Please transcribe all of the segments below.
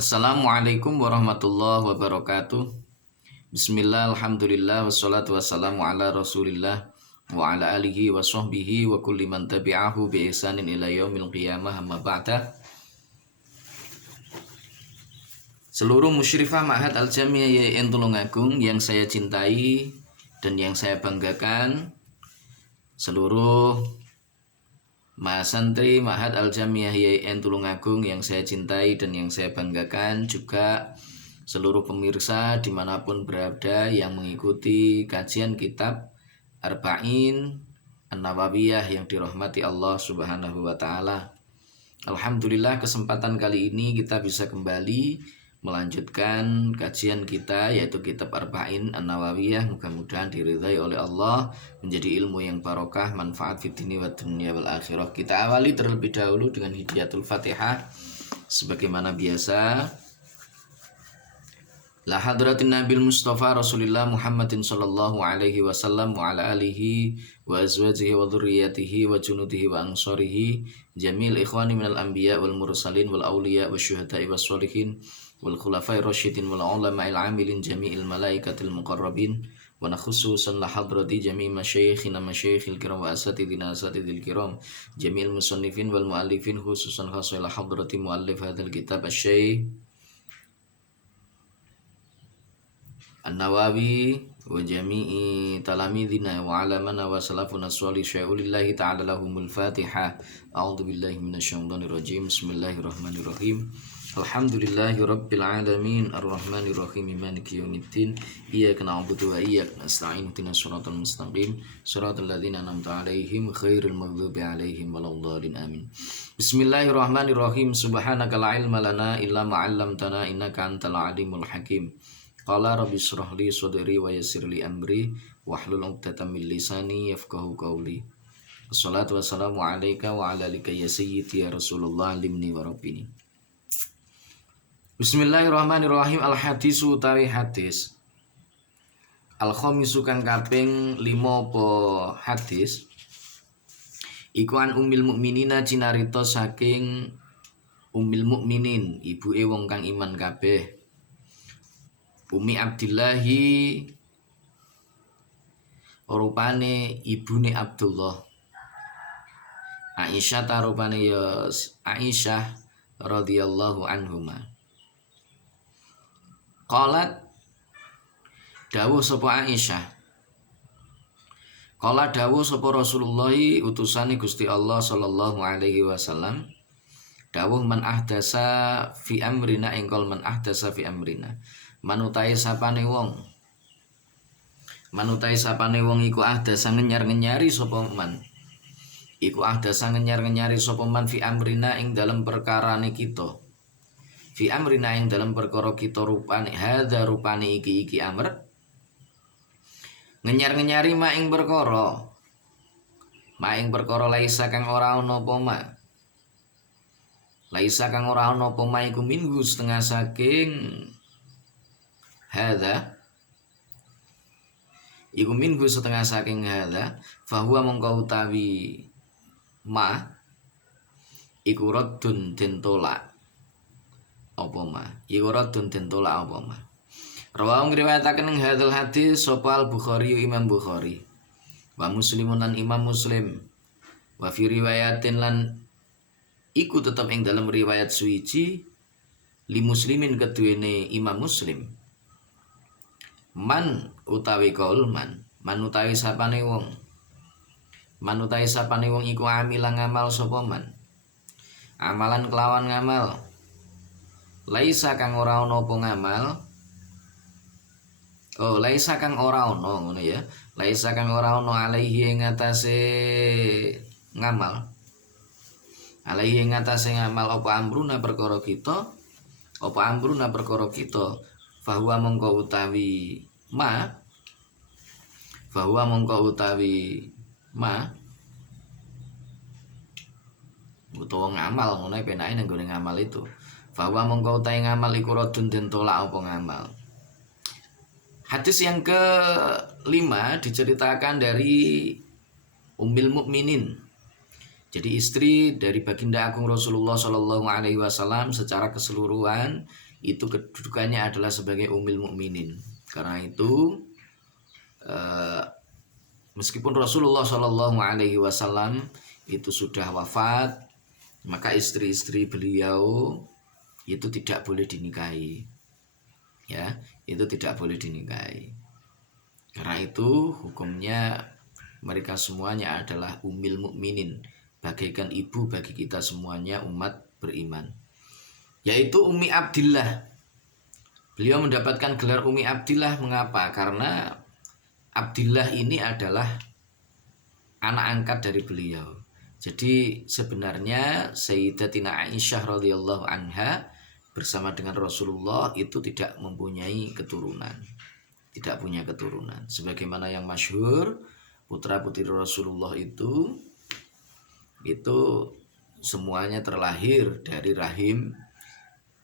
Assalamualaikum warahmatullahi wabarakatuh. Bismillah, alhamdulillah, wassalatu wassalamu ala rasulillah wa ala alihi wa sahbihi wa kulli man tabi'ahu bi ihsanin ila yaumil qiyamah amma ba'da. Seluruh musyrifah Ma'had Al-Jamiah YIN Tulungagung yang saya cintai dan yang saya banggakan, seluruh Mahasantri Ma'had Al-Jamiah YIN Tulungagung yang saya cintai dan yang saya banggakan, juga seluruh pemirsa dimanapun berada yang mengikuti kajian kitab Arba'in An-Nawawiyah yang dirahmati Allah Subhanahu wa Ta'ala. Alhamdulillah, kesempatan kali ini kita bisa kembali melanjutkan kajian kita, yaitu kitab Arba'in An-Nawawiyah. Mudah-mudahan diridhai oleh Allah, menjadi ilmu yang barokah, manfaat fid dini wa dunya wal akhirah. Kita awali terlebih dahulu dengan hidayatul Fatihah sebagaimana biasa. La hadratin Nabil Mustafa Rasulillah Muhammadin sallallahu alaihi wasallam wa ala alihi wa azwajihi wa dhurriyyatihi wa junudihi wa ansarihi jamil ikhwani minal anbiya wal mursalin wal awliya wa syuhada'i was sholihin wal khulafai rasyidin wal ulama'il amilin jami'il malaikatil muqarrabin wa nakhususan la hadrati jami' masyayikhina masyayikhil kiram wa asatidina asatidil kiram jami'il musannifin wal muallifin khususan khaswa la hadrati muallif hadzal kitab asy-syaikh An-Nawawi wa jami'i talamidina wa alamana wa salafuna sholih syai'ulillahi ta'ala lahumul Fatihah. A'udzu billahi minasyaitonir rajim. Bismillahirrahmanirrahim. Alhamdulillahi rabbil alamin arrahmanir rahim maliki yaumiddin iyyaka na'budu wa iyyaka nasta'in ihdinas siratal mustaqim siratal ladzina an'amta 'alaihim ghairil maghdubi 'alaihim waladdallin amin. Bismillahirrahmanirrahim. Subhanaka la ilma lana illa ma 'allamtana innaka antal alimul hakim. Qala rabbi shrah li sadri wa yassir li amri wahlul 'uqdatam min lisani yafqahu qawli. Wassalatu wassalamu alayka wa ala alika ya sayyidi ya Rasulullah limni wa rabbini. Bismillahirrahmanirrahim. Al hadisu utawi hadis al khamisu kang kaping 5 apa hadis iku an ummil mukminina cinarita saking ummil mukminin, ibuke wong kang iman kabeh, Umi Abdillahi, rupane ibune Abdullah, Aisyah rupane ya Aisyah radhiyallahu anhuma. Qalat dawuh sapa Aisyah, qala dawuh sapa Rasulullah utusane Gusti Allah sallallahu alaihi wasallam, dawuh man ahdasa fi amrina engkol man ahdasa fi amrina, manutai sapane wong iku ahdasa ngenyar-ngenyari sapa man, iku ahdasa ngenyar-ngenyari sapa man fi amrina ing dalam perkarane kita, fi amrina ing dalam perkara kita, rupane hadza rupane iki amr, ngenyar-ngenyari ma ing perkara laisa kang ora ana apa ma, laisa kang ora ana apa ma iku minhu setengah saking hadza, iku minhu setengah saking hadza, fahuwa mongko utawi ma iku raddun den tolak apa ma, iku raddun den tolak apa ma. Rawahu ngriwayataken ing hadzal hadis sapa Al-Bukhari Imam Bukhari, wa Muslimun lan Imam Muslim, wa fi riwayatin lan iku tetep ing dalam riwayat suwiji li muslimin keduwene Imam Muslim, man utawi kaul man utawi sapane wong iku amilang ngamal sapa man, amalan kelawan ngamal, laisa kang ora ana apa ngamal, laisa kang ora ana ngono ya, laisa kang ora ana alaihi ing atase ngamal, alaihi ing atase ngamal apa amruna perkara kita, fahuwa mongko utawi ma utawa ngamal ngono penake nang gone ngamal itu, fahuwa mongko utawi ngamal iku radun den tolak apa ngamal. Hadis yang ke-5 diceritakan dari Ummul Mukminin, jadi istri dari baginda agung Rasulullah Shallallahu alaihi wasallam secara keseluruhan, itu kedudukannya adalah sebagai Ummul Mukminin. Karena itu meskipun Rasulullah Shallallahu Alaihi Wasallam itu sudah wafat, maka istri-istri beliau itu tidak boleh dinikahi, ya, itu tidak boleh dinikahi. Karena itu hukumnya mereka semuanya adalah Ummul Mukminin, bagaikan ibu bagi kita semuanya umat beriman. Yaitu Ummi Abdillah. Beliau mendapatkan gelar Ummi Abdillah mengapa? Karena Abdillah ini adalah anak angkat dari beliau. Jadi sebenarnya Sayyidatina Aisyah radhiyallahu anha bersama dengan Rasulullah itu tidak mempunyai keturunan. Tidak punya keturunan. Sebagaimana yang masyhur, putra-putri Rasulullah itu semuanya terlahir dari rahim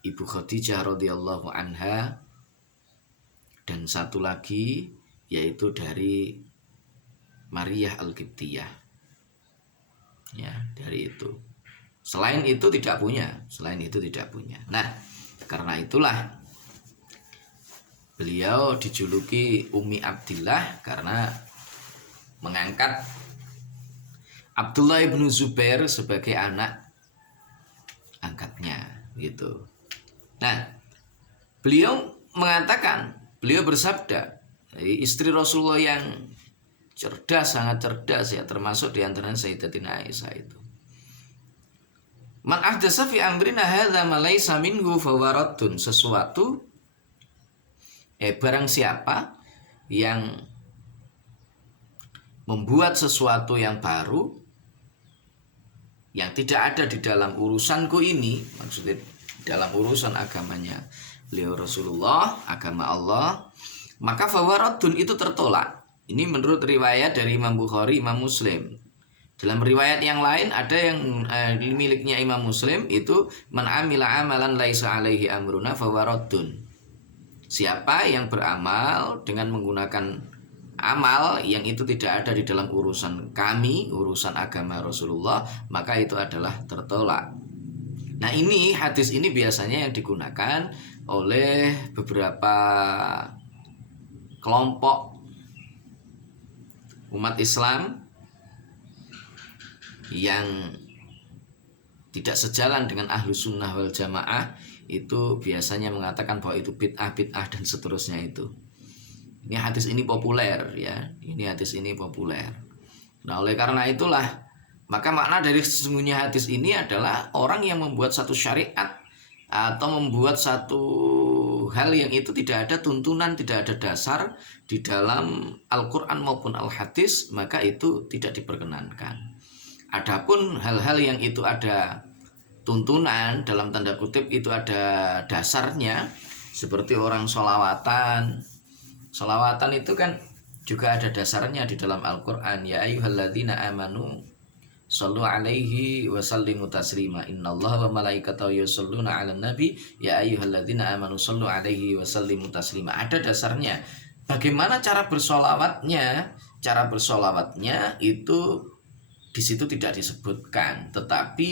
Ibu Khadijah radhiyallahu anha, dan satu lagi yaitu dari Maryah Al-Qibtiyah. Ya, dari itu. Selain itu tidak punya. Nah, karena itulah beliau dijuluki Ummi Abdillah karena mengangkat Abdullah bin Zubair sebagai anak angkatnya gitu. Nah, beliau bersabda, istri Rasulullah yang cerdas, sangat cerdas ya, termasuk diantaranya Sayyidatina Aisyah itu. Man ahdasa fi amrina hadza ma laysa minhu fawaratun, sesuatu barang siapa yang membuat sesuatu yang baru yang tidak ada di dalam urusanku ini, maksudnya dalam urusan agamanya beliau Rasulullah, agama Allah, maka fawaratun itu tertolak. Ini menurut riwayat dari Imam Bukhari, Imam Muslim. Dalam riwayat yang lain ada yang miliknya Imam Muslim itu man amila amalan laisa alaihi amruna fawaratun. Siapa yang beramal dengan menggunakan amal yang itu tidak ada di dalam urusan kami, urusan agama Rasulullah, maka itu adalah tertolak. Nah, ini hadis ini biasanya yang digunakan oleh beberapa kelompok umat Islam yang tidak sejalan dengan ahlu sunnah wal jamaah, itu biasanya mengatakan bahwa itu bid'ah dan seterusnya itu. Ini hadis ini populer ya, populer. Nah, oleh karena itulah, maka makna dari sesungguhnya hadis ini adalah orang yang membuat satu syariat atau membuat satu hal yang itu tidak ada tuntunan, tidak ada dasar di dalam Al-Quran maupun Al-Hadis, maka itu tidak diperkenankan. Adapun hal-hal yang itu ada tuntunan, dalam tanda kutip itu ada dasarnya, seperti orang sholawatan itu kan juga ada dasarnya di dalam Al-Quran. Ya ayyuhalladzina amanu sallu alaihi wa sallimu taslima innallaha wa malaikatahu yusholluna 'alan nabi ya ayyuhalladzina amanu sallu alaihi wa sallimu taslima. Ada dasarnya. Bagaimana cara bersolawatnya? Cara bersolawatnya itu di situ tidak disebutkan, tetapi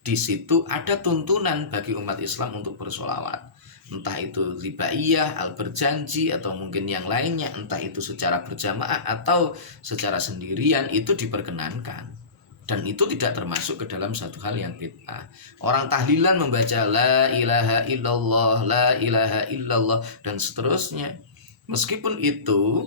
di situ ada tuntunan bagi umat Islam untuk bersolawat. Entah itu ribaiyah, al-berjanji, atau mungkin yang lainnya, entah itu secara berjamaah atau secara sendirian, itu diperkenankan. Dan itu tidak termasuk ke dalam satu hal yang bid'ah. Orang tahlilan membaca la ilaha illallah, la ilaha illallah, dan seterusnya. Meskipun itu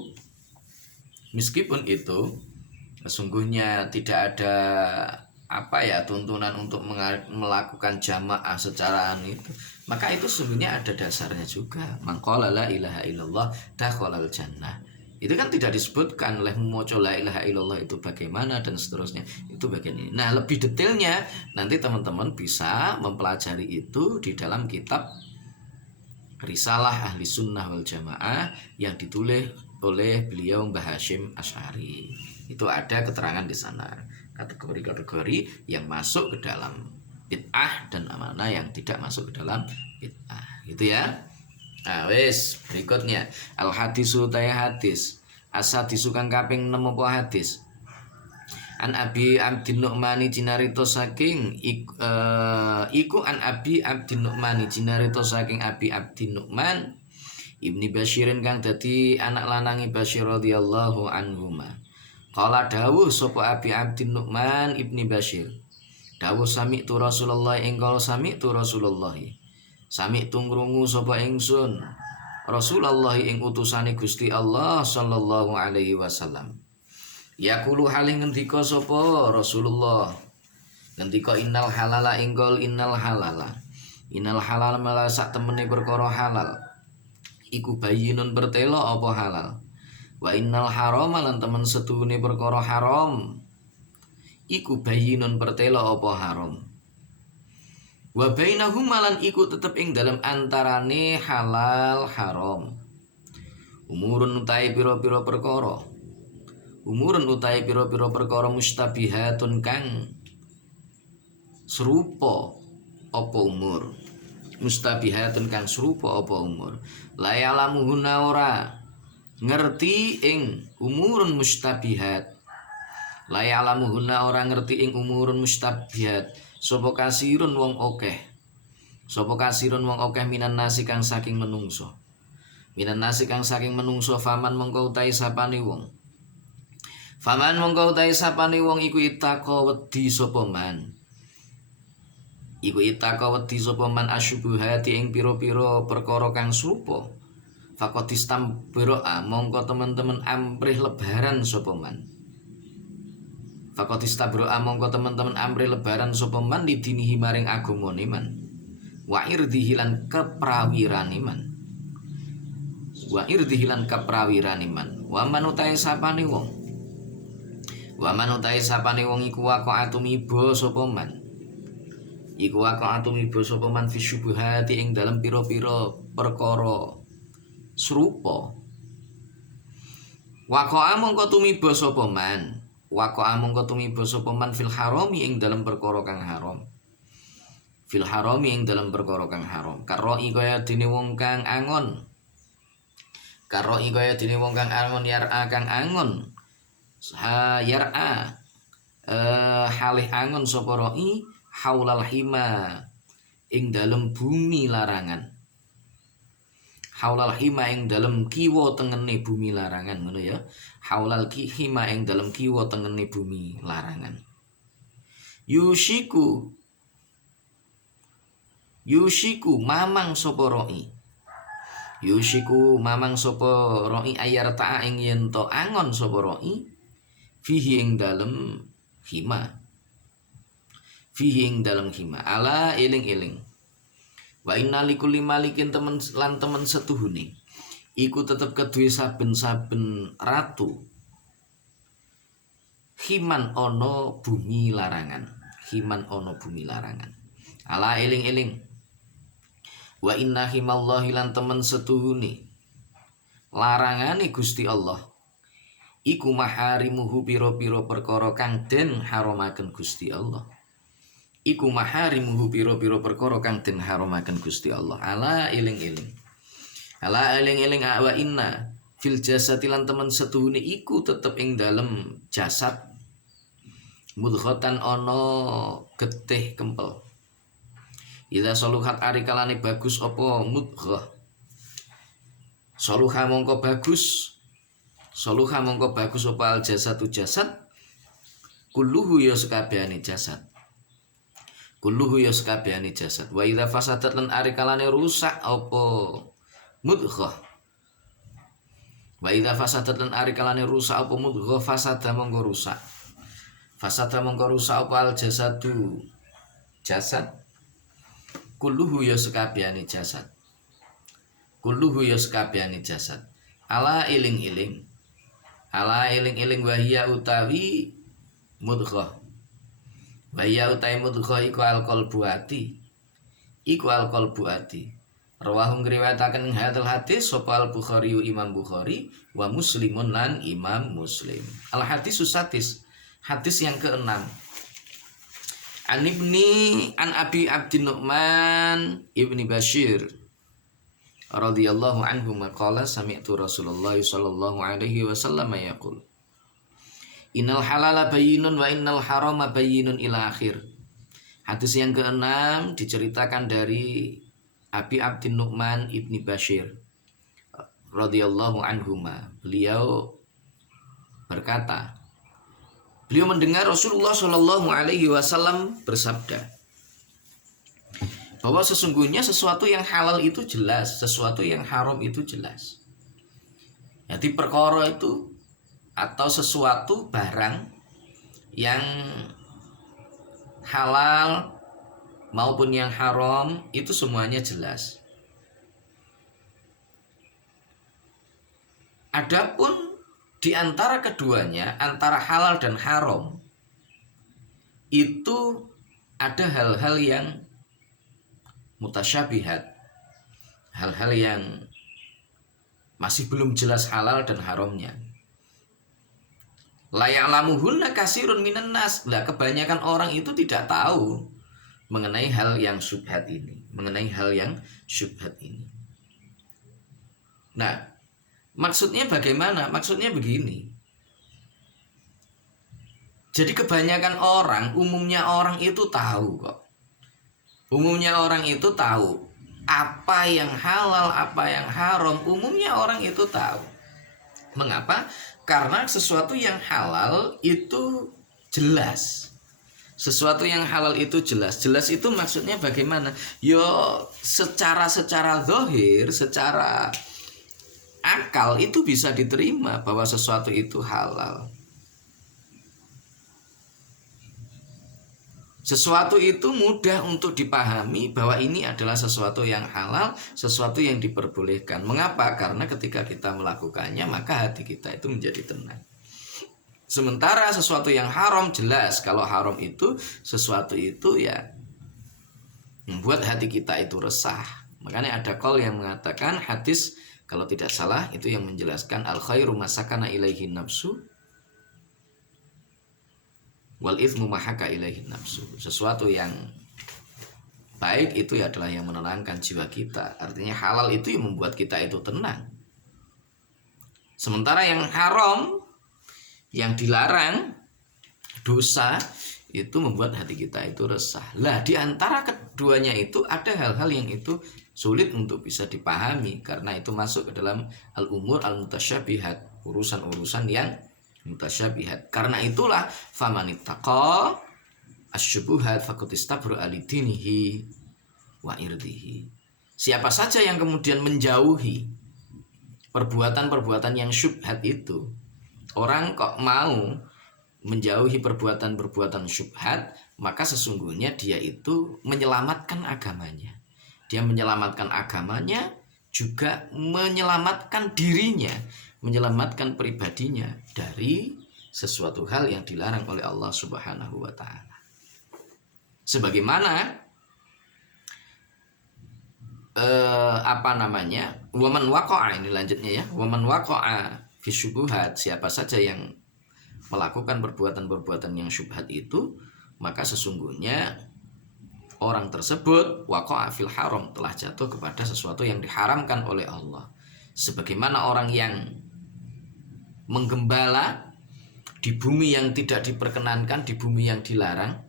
sesungguhnya tidak ada tuntunan untuk melakukan jamaah secara itu, maka itu sebenarnya ada dasarnya juga. Maqala la ilaha illallah dakhalal jannah. Itu kan tidak disebutkan oleh membaca la ilaha illallah itu bagaimana dan seterusnya. Itu bagian ini. Nah, lebih detailnya nanti teman-teman bisa mempelajari itu di dalam kitab Risalah Ahli Sunnah wal Jamaah yang ditulis oleh beliau Mbah Hasyim Asy'ari. Itu ada keterangan di sana, kategori-kategori yang masuk ke dalam bid'ah dan mana yang tidak masuk ke dalam bid'ah, gitu ya. Nah, berikutnya al hadisu taya hadis. Asa disukan kaping 6 apa hadis. An Abi Abdin Nu'mani cinarito saking iku an Abi Abdin Nu'mani cinarito saking Abi Abdin Nu'man Ibni Basyirin kang dadi anak lanangi Basyir radhiyallahu anhuma. Qala dawuh sapa Abi Abdin Nu'man Ibni Basyir. Dawuh sami tu Rasulullah engkol sami tu Rasulullah. Sami tungrungu sapa ingsun Rasulullah ing utusane Gusti Allah sallallahu alaihi wasallam. Yaqulu halih ngendika sapa Rasulullah. Ngendika innal halala engkol innal halala. Innal halal malah sak temene perkara halal. Iku bayyinun bertelo apa halal. Wa innal harama lan temen setuhune perkara haram. Iku bayyinun bertelo apa haram. Wa bainahuma lan iku tetep ing dalam antarane halal haram. Umurun utai pira-pira perkara. Umurun utai pira-pira perkara mustabihatun kang serupa apa umur. Mustabihatun kang serupa apa umur. La ya'lamuhunna ora ngerti ing umurun mustabihat. La ya'lamuhunna ora ngerti ing umurun mustabihat. Sapa kasirun wong akeh. Sapa kasirun wong akeh minan nasi kang saking menungso. Minan nasi kang saking menungso faman mongko utahe sapane wong. Faman mongko utahe sapane wong iku itaka wedi sapa man. Iku itaka wedi sapa man asyubuhati ing pira-pira perkara kang serupa. Fakotistam beroa mongko teman-teman amprih lebaran sapa man. Fakotista beroa mongko teman-teman amprih lebaran sapa man didinihi maring agamane man. Wa irdhihi lan keprawirane man. Wa irdhihi lan keprawirane man. Wa man utahe sapane wong. Wa man utahe sapane wong iku waqa atumiba sapa man. Iku waqa atumiba sapa man fi syubuhati ing dalem pira-pira perkara serupa. Waqa mongko tumiba sapa man. Waqa mongko tumiba sapa man fil harami ing dalam perkara kang haram. Fil harami ing dalam perkara kang haram. Karoi kaya dene wong kang angon. Karoi kaya dene wong kang angon yar'a kang angon. Yar'a halih angon sapa roi haulal hima ing dalam bumi larangan. Haulal hima ing dalam kiwa tengene bumi larangan ngono ya. Haulal hima ing dalam kiwa tengene bumi larangan. Yushiku mamang sapa roi. Yushiku mamang sapa roi ayar ta'a ing yen to angon sapa roi fihi ing dalam hima. Fihi ing dalam hima. Ala eling-eling. Wa inna likulli malikin temen lan temen setuhune iku tetep kedue saben-saben ratu himan ono bumi larangan. Himan ono bumi larangan. Ala eling-eling. Wa inna himallahi lan temen setuhune larangane Gusti Allah iku maharimuhu pira-pira perkara kang den haramaken Gusti Allah. Iku maharimuhu pira-pira perkara kang den haramaken Gusti Allah. Ala eling-eling. Ala eling-eling wa inna fil jasadi lan temen setuhune iku tetep ing dalem jasad mudghatan ana getih kempel. Ila saluhat ari kalane bagus apa mudghah. Saluha mongko bagus. Saluha mongko bagus apa al jasadu jasad. Kulluhu ya sakabehane jasad. Kulluhu ya sakabehane jasad. Wa idza fasadat lan ari kalane rusak apa mudghah. Wa idza fasadat lan ari kalane rusak apa mudghah fasada mongko rusak. Fasada mongko rusak apa al jasadu jasad. Kulluhu ya sakabehane jasad. Kulluhu ya sakabehane jasad. Ala iling-iling. Ala iling-iling wahia utawi mudghah. Wahia utawi mudghah iku alqalbu ati. Iku alqalbu ati. Rawahu ngriwayataken hadal hadis sapa al-Bukhari Imam Bukhari wa Muslimun lan Imam Muslim. Al hadisus satis. Hadis yang ke-6. An Abi Abdin Nu'man Ibni Basyir radhiyallahu anhu maqala sami'tu Rasulullah sallallahu alaihi wasallam yaqul Innal halala bayyinun wa innal harama bayyinun ila akhir. Hadis yang keenam diceritakan dari Abi Abdin Nu'man ibni Bashir radhiyallahu anhuma. Beliau berkata, beliau mendengar Rasulullah Shallallahu Alaihi Wasallam bersabda bahwa sesungguhnya sesuatu yang halal itu jelas, sesuatu yang haram itu jelas. Jadi perkara itu atau sesuatu barang yang halal maupun yang haram itu semuanya jelas. Adapun di antara keduanya, antara halal dan haram, itu ada hal-hal yang mutasyabihat, hal-hal yang masih belum jelas halal dan haramnya. La ya'lamuhunna katsirun minan nas. Lah kebanyakan orang itu tidak tahu mengenai hal yang syubhat ini, Nah, maksudnya bagaimana? Maksudnya begini. Jadi kebanyakan orang, umumnya orang itu tahu kok. Umumnya orang itu tahu apa yang halal, apa yang haram. Umumnya orang itu tahu. Mengapa? Karena sesuatu yang halal itu jelas. Sesuatu yang halal itu jelas. Jelas itu maksudnya bagaimana? Yo secara zahir, secara akal itu bisa diterima bahwa sesuatu itu halal. Sesuatu itu mudah untuk dipahami bahwa ini adalah sesuatu yang halal, sesuatu yang diperbolehkan. Mengapa? Karena ketika kita melakukannya, maka hati kita itu menjadi tenang. Sementara sesuatu yang haram jelas, kalau haram itu sesuatu itu ya membuat hati kita itu resah. Makanya ada qaul yang mengatakan, hadis kalau tidak salah itu yang menjelaskan al khairu masakana ilaihi nafsu wal ithmu mahaka ilaihi nafsu. Sesuatu yang baik itu adalah yang menenangkan jiwa kita. Artinya halal itu yang membuat kita itu tenang. Sementara yang haram, yang dilarang, dosa, itu membuat hati kita itu resah. Lah di antara keduanya itu ada hal-hal yang itu sulit untuk bisa dipahami, karena itu masuk ke dalam al-umur al-mutasyabihat, urusan-urusan yang mutasyabihat. Karena itulah famanittaqa asyubuhat faqad istabra alidinihi wa irdihi. Siapa saja yang kemudian menjauhi perbuatan-perbuatan yang syubhat itu, orang kok mau menjauhi perbuatan-perbuatan syubhat, maka sesungguhnya dia itu menyelamatkan agamanya. Dia menyelamatkan agamanya, juga menyelamatkan dirinya, menyelamatkan pribadinya dari sesuatu hal yang dilarang oleh Allah Subhanahu wa taala. Sebagaimana waman waqa'a, ini lanjutnya ya, waman waqa'a fi syubuhat, siapa saja yang melakukan perbuatan-perbuatan yang syubhat itu, maka sesungguhnya orang tersebut waqa'a fil haram, telah jatuh kepada sesuatu yang diharamkan oleh Allah. Sebagaimana orang yang menggembala di bumi yang tidak diperkenankan, di bumi yang dilarang,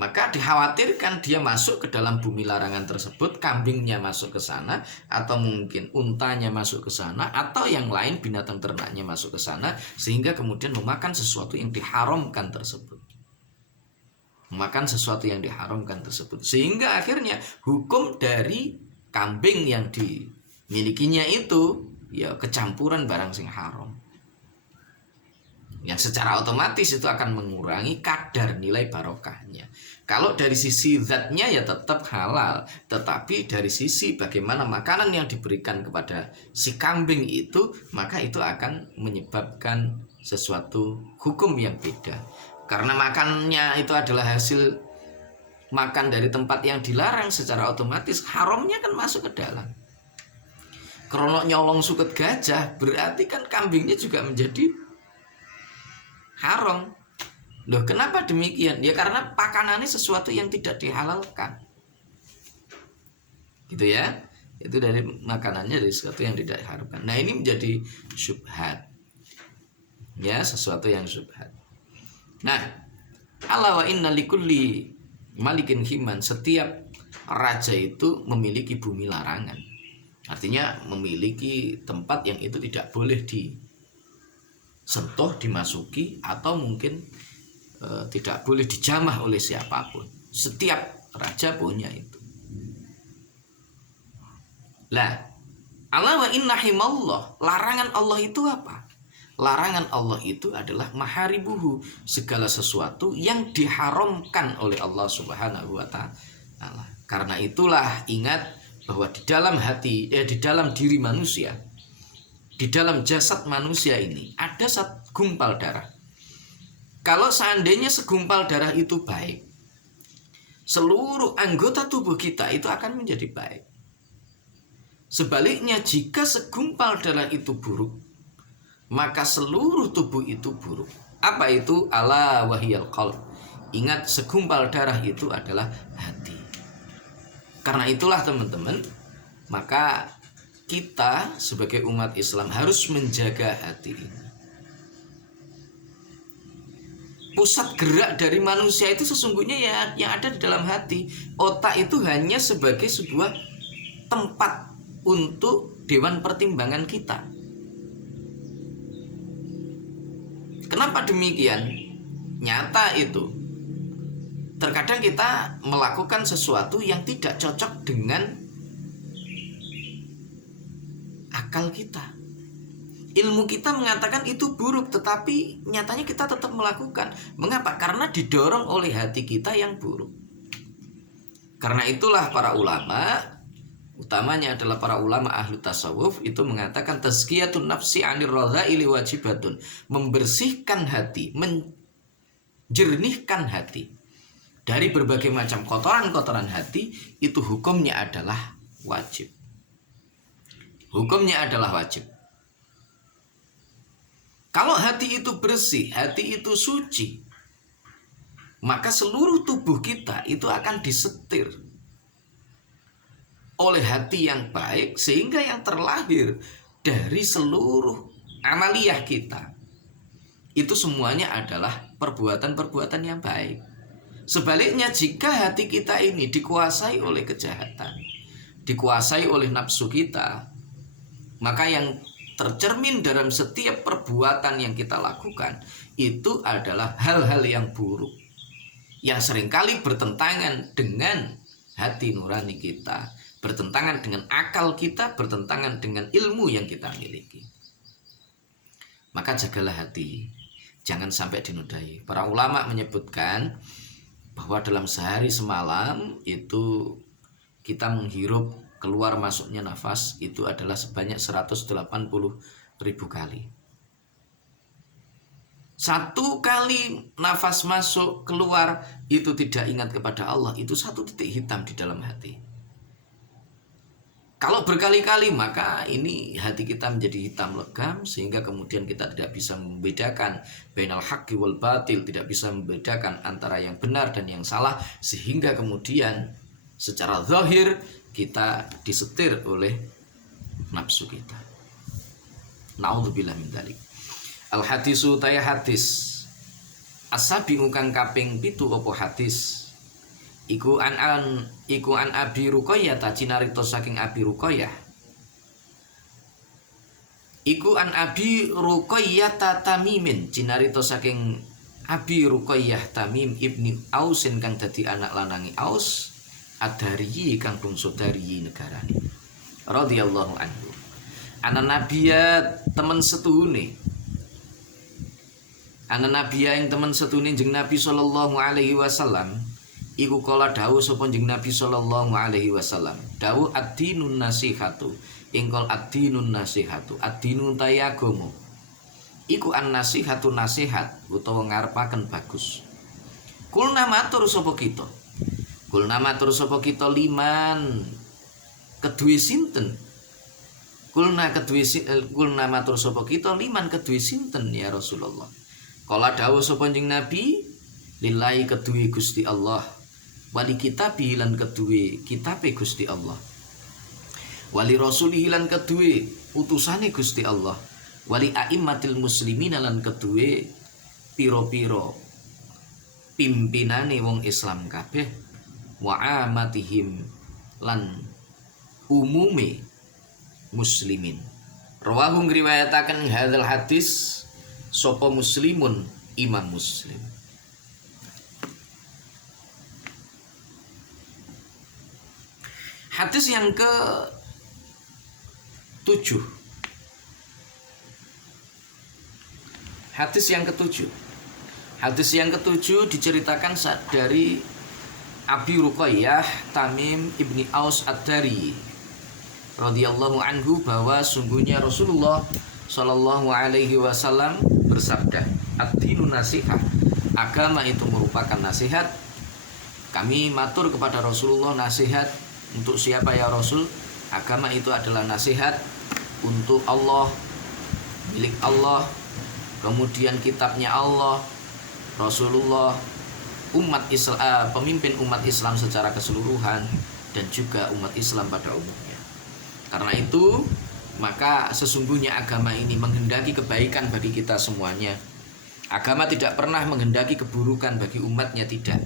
maka dikhawatirkan dia masuk ke dalam bumi larangan tersebut, kambingnya masuk ke sana, atau mungkin untanya masuk ke sana, atau yang lain binatang ternaknya masuk ke sana, sehingga kemudian memakan sesuatu yang diharamkan tersebut. Sehingga akhirnya hukum dari kambing yang dimilikinya itu ya kecampuran barang sing haram, yang secara otomatis itu akan mengurangi kadar nilai barokahnya. Kalau dari sisi zatnya ya tetap halal, tetapi dari sisi bagaimana makanan yang diberikan kepada si kambing itu, maka itu akan menyebabkan sesuatu hukum yang beda. Karena makannya itu adalah hasil makan dari tempat yang dilarang, secara otomatis haramnya kan masuk ke dalam. Krono nyolong suket gajah, berarti kan kambingnya juga menjadi haram. Loh, kenapa demikian? Ya karena pakanannya sesuatu yang tidak dihalalkan. Gitu ya. Itu dari makanannya dari sesuatu yang tidak diharamkan. Nah, ini menjadi syubhat. ya, sesuatu yang syubhat. Nah, ala wa inna likulli malikin himan, setiap raja itu memiliki bumi larangan. Artinya memiliki tempat yang itu tidak boleh disentuh, dimasuki, atau mungkin tidak boleh dijamah oleh siapapun. Setiap raja punya itu. Lah, ala wa inna himallah, larangan Allah itu apa? Larangan Allah itu adalah maharibuhu, segala sesuatu yang diharamkan oleh Allah Subhanahu wa ta'ala. Karena itulah ingat bahwa di dalam hati, di dalam diri manusia, di dalam jasad manusia ini ada segumpal darah. Kalau seandainya segumpal darah itu baik, seluruh anggota tubuh kita itu akan menjadi baik. Sebaliknya, jika segumpal darah itu buruk, maka seluruh tubuh itu buruk. Apa itu? Ala wahiyal qalb. Ingat, segumpal darah itu adalah hati. Karena itulah teman-teman, maka kita sebagai umat Islam harus menjaga hati ini. Pusat gerak dari manusia itu sesungguhnya ya yang ada di dalam hati. Otak itu hanya sebagai sebuah tempat untuk dewan pertimbangan kita. Kenapa demikian? Nyata itu. Terkadang kita melakukan sesuatu yang tidak cocok dengan akal kita. Ilmu kita mengatakan itu buruk, tetapi nyatanya kita tetap melakukan. Mengapa? Karena didorong oleh hati kita yang buruk. Karena itulah para ulama, utamanya adalah para ulama ahli tasawuf, itu mengatakan tazkiyatun nafsi 'anir radha'ili wajibatun. Membersihkan hati, menjernihkan hati dari berbagai macam kotoran-kotoran hati, itu hukumnya adalah wajib. Hukumnya adalah wajib. Kalau hati itu bersih, hati itu suci, maka seluruh tubuh kita itu akan disetir oleh hati yang baik, sehingga yang terlahir dari seluruh amaliyah kita itu semuanya adalah perbuatan-perbuatan yang baik. Sebaliknya, jika hati kita ini dikuasai oleh kejahatan, dikuasai oleh nafsu kita, maka yang tercermin dalam setiap perbuatan yang kita lakukan itu adalah hal-hal yang buruk, yang seringkali bertentangan dengan hati nurani kita, bertentangan dengan akal kita, bertentangan dengan ilmu yang kita miliki. Maka jagalah hati, jangan sampai dinodai. Para ulama menyebutkan bahwa dalam sehari semalam itu kita menghirup keluar masuknya nafas itu adalah sebanyak 180.000 kali. Satu kali nafas masuk keluar itu tidak ingat kepada Allah, itu satu titik hitam di dalam hati. Kalau berkali-kali, maka ini hati kita menjadi hitam legam, sehingga kemudian kita tidak bisa membedakan bainal haqqi wal batil, tidak bisa membedakan antara yang benar dan yang salah, sehingga kemudian secara zahir kita disetir oleh nafsu kita. Naudzubillah min dzalik. Al hadisu taya hadis asabiu kang kaping 7 apa hadis iku an Abi Ruqayyah ta cinarita saking Abi Ruqayyah iku an Abi Ruqayyah Tamimin cinarita saking Abi Ruqayyah Tamim ibni Ausin kang dadi anak lanangi Aus Adariyi kang bangsa dari negarane radhiyallahu anhu. Ana nabiya temen setuhune. Ana nabiya ing temen setuhune jeung Nabi sallallahu alaihi wasallam iku kala dawuh sapa jeung Nabi sallallahu alaihi wasallam. Dawuh ad-dinun nasihatu. Ingkol ad-dinun nasihatu. Ad-dinu tayagama. Iku an-nasihatu nasihat utawa ngarepaken bagus. Kulna matur sapa kita. Kulna matur sapa kita liman kedue sinten. Kulna matur sapa kita liman kedue sinten ya Rasulullah. Kala dawuh sapa njing Nabi lillahi kedue Gusti Allah. Wali kitab lan kedue kitabe Gusti Allah. Wali rasulih lan kedue utusane Gusti Allah. wali a'immatil muslimin lan keduwe piro-piro pimpinane wong Islam kabeh, wa amatihim lan umume muslimin. Rawahu ngriwayataken hadzal hadis sapa Muslimun Imam Muslim. Hadis yang ke-7. Hadis yang ke-7. Hadis yang ke-7 diceritakan dari Abi Ruqayyah Tamim ibni Aus Ad-Dari radhiyallahu anhu bahwa sungguhnya Rasulullah Shallallahu alaihi wasallam bersabda, "Ad-dinu nasihah." Agama itu merupakan nasihat. Kami matur kepada Rasulullah, nasihat untuk siapa ya Rasul? Agama itu adalah nasihat untuk Allah, milik Allah, kemudian kitabnya Allah, Rasulullah, umat Islam, pemimpin umat Islam secara keseluruhan, dan juga umat Islam pada umumnya. Karena itu, maka sesungguhnya agama ini menghendaki kebaikan bagi kita semuanya. Agama tidak pernah menghendaki keburukan bagi umatnya, tidak.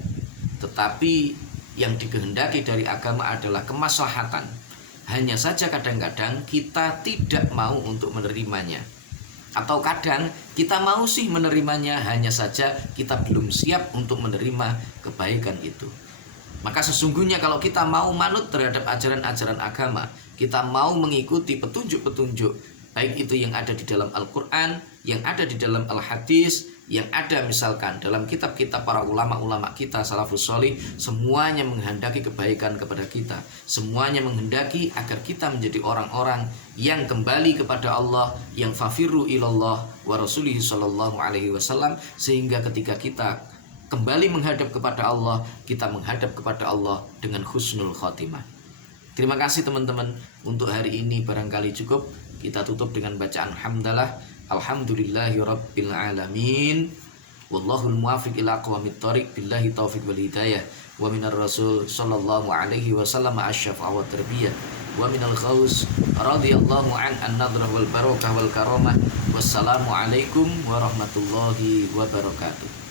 Tetapi yang dikehendaki dari agama adalah kemaslahatan. Hanya saja kadang-kadang kita tidak mau untuk menerimanya. Atau kadang kita mau sih menerimanya, hanya saja kita belum siap untuk menerima kebaikan itu. Maka sesungguhnya kalau kita mau manut terhadap ajaran-ajaran agama, kita mau mengikuti petunjuk-petunjuk, baik itu yang ada di dalam Al-Quran, yang ada di dalam Al-Hadis, yang ada misalkan dalam kitab-kitab para ulama-ulama kita salafus sholih, semuanya menghendaki kebaikan kepada kita, semuanya menghendaki agar kita menjadi orang-orang yang kembali kepada Allah, yang fafiru ilallah wa rasulihi sallallahu alaihi wasallam, sehingga ketika kita kembali menghadap kepada Allah, kita menghadap kepada Allah dengan husnul khotimah. Terima kasih teman-teman. Untuk hari ini barangkali cukup. Kita tutup dengan bacaan hamdalah. Alhamdulillahi rabbil alamin. Wallahul muwafiq ila aqwamit thoriq. Billahi taufiq wal hidayah. Wa minar rasul sallallahu alaihi wasallam asyafa wa tarbiyah. Wa minal ghaus radhiyallahu an nadrah wal barakah wal karamah. Wassalamu alaikum warahmatullahi wabarakatuh.